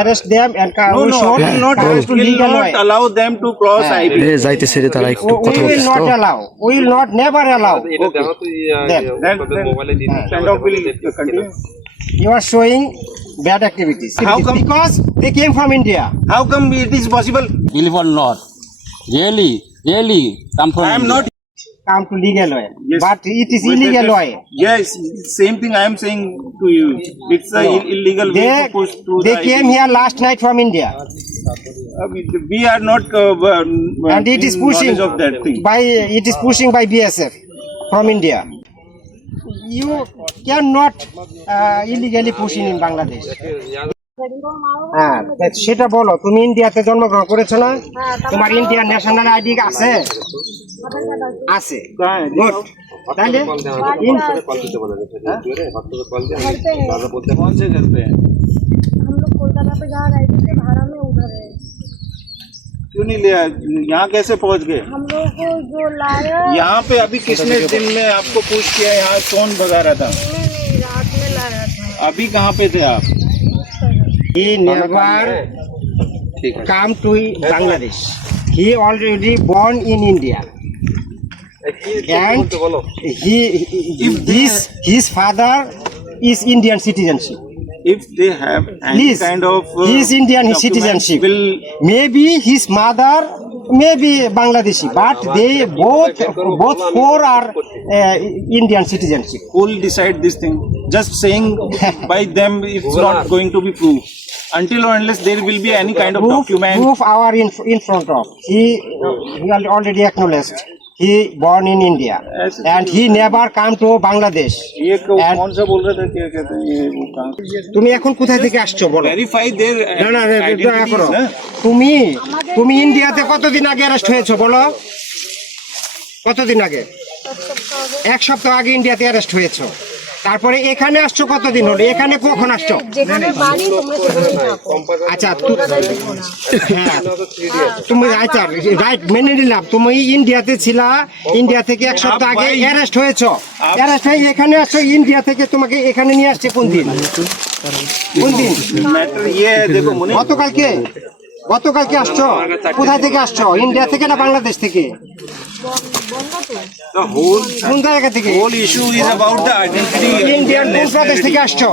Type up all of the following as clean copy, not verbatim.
arrest them and No, we no, should we will not, to will legal way. not allow them to cross IP. যাইতেছে রে তারা একটু We কথা will বলতেছে not তো allow. We will not never allow. Then send off will continue. You are showing bad activities. How come? Because they came from India. How come it is possible? Believe or not, really come from I am India. not. Come to legal way. Yes. But it is Wait, illegal wait, way. Yes, same thing I am saying to you. It's a illegal way They, to push through they the came IP. here last night from India. We are not And it is in pushing knowledge of that thing. it is pushing by BSF from India. You cannot illegally pushing in Bangladesh. হ্যাঁ সেটা বলো, তুমি ইন্ডিয়াতে জন্মগ্রহণ করেছো না? তোমার Indian national ID আছে? আছে, গুড। তাহলে कौन से घर पे हैं? हम लोग कोलकाता पे जहाँ रहते थे भाड़ा में उधर है। क्यों नहीं लिया? यहाँ कैसे पहुँच गए? हम लोग को जो लाया यहाँ पे अभी किसने दिन में आपको पूछ किया? यहाँ कौन भगा रहा था? नहीं रात में लाया था। अभी कहाँ पे थे आप? he never come to Bangladesh. He already born in India. And his father is Indian citizenship. If they have any Please, kind of he is Indian documents, citizenship. will Maybe his mother may be Bangladeshi, but they both four are Indian citizenship. who will decide this thing? Just saying by them, it's not going to be proved. Until or unless there will be any kind of document. Proof our in front of. He already acknowledged. He born in India and he never come to Bangladesh. ये And- कौन सा बोल रहा था? क्या कहते हैं ये वो कहाँ? তুমি এখন কোথায় থেকে আসছো বলো? Verify their না না দয়া identities, করো। না? তুমি ইন্ডিয়াতে কতদিন আগে অ্যারেস্ট হয়েছো বলো? কতদিন আগে? এক সপ্তাহ আগে ইন্ডিয়াতে অ্যারেস্ট হয়েছো। তারপরে এখানে আসছো কতদিন হলো? এখানে কখন আসছো? যেখানে বাড়ি তোমরা সেখানে থাকো। আচ্ছা হ্যাঁ তুমি আচ্ছা রাইট মেনে নিলাম, তুমি ইন্ডিয়াতে ছিলা, ইন্ডিয়া থেকে এক সপ্তাহ আগে অ্যারেস্ট হয়েছো, অ্যারেস্ট হয়ে এখানে আসছো, ইন্ডিয়া থেকে তোমাকে এখানে নিয়ে আসছে কোন দিন? কোন দিন? मैटर ये है, देखो मुनि, গতকালকে আসছো? কোথায় থেকে আসছো? ইন্ডিয়া থেকে না বাংলাদেশ থেকে? the whole কোন জায়গা থেকে? issue is about the identity. Indian কোন প্রদেশ থেকে আসছো?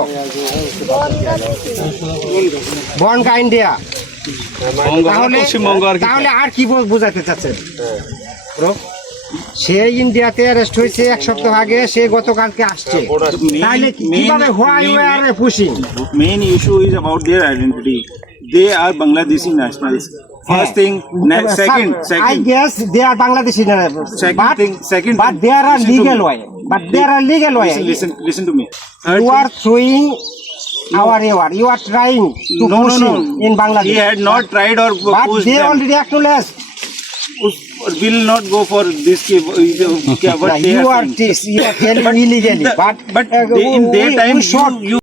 বনগা ইন্ডিয়া। তাহলে আর কি বোঝাতে চাচ্ছেন? সে ইন্ডিয়াতে অ্যারেস্ট হয়েছে এক সপ্তাহ আগে, সে গতকালকে আসছে, তাহলে কিভাবে why you are pushing? Main issue is about their identity. They are Bangladeshi nationals. First thing, second, I guess they are Bangladeshi, second but thing, there are listen to legal me. way. But there are legal way. Listen to me. You are throwing our reward. You are trying to push him in Bangladesh. He had not tried or But pushed they them. already acknowledged. Will not go for this. What they You are are saying. telling illegally. But in their time, we should you